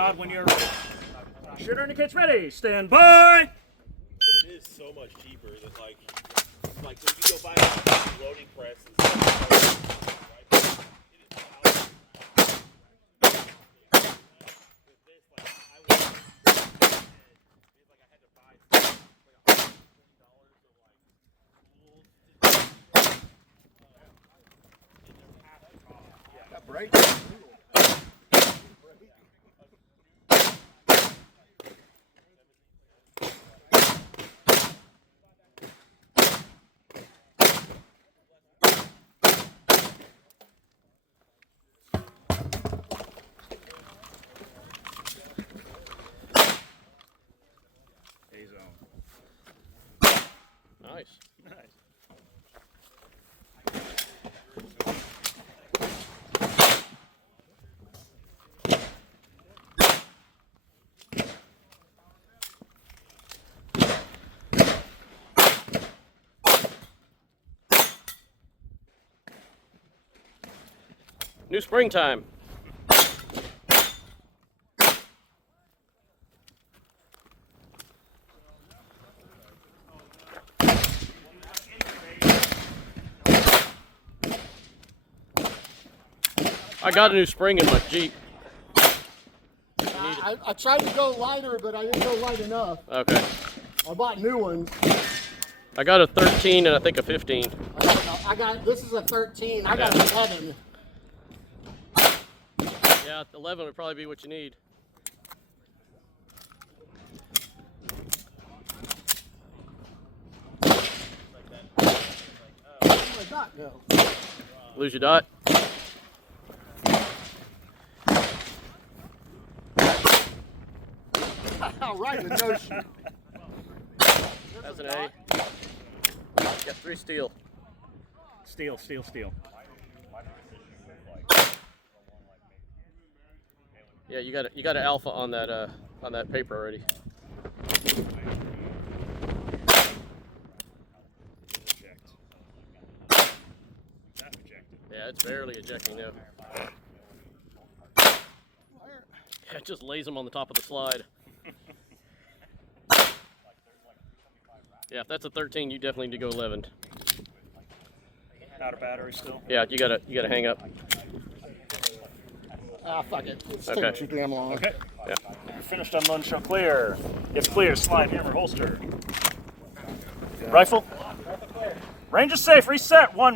nod when you're ready. Shooter indicates ready. Stand by. But it is so much cheaper than like when you go buy a loading press and stuff. Right? A-zone. Nice. Nice. New springtime. I got a new spring in my Jeep. I tried to go lighter, but I didn't go light enough. Okay. I bought new ones. I got a 13 and I think a 15. This is a 13. I got an 11. Yeah, 11 would probably be what you need. Where'd my dot go? Lose your dot. Right in the notion. That's an A. Got 3 steel. Steel, steel, steel. Yeah, you got an alpha on that paper already. Eject. That ejected. Yeah, it's barely ejecting now. Yeah, it just lays them on the top of the slide. Yeah, if that's a 13, you definitely need to go 11. Out of battery still. Yeah, you gotta hang up. Ah, fuck it. It's Okay. too damn long. Okay. Yeah. You're finished on one, show clear. If clear, slide, hammer, holster. Rifle. Range is safe. Reset. 1.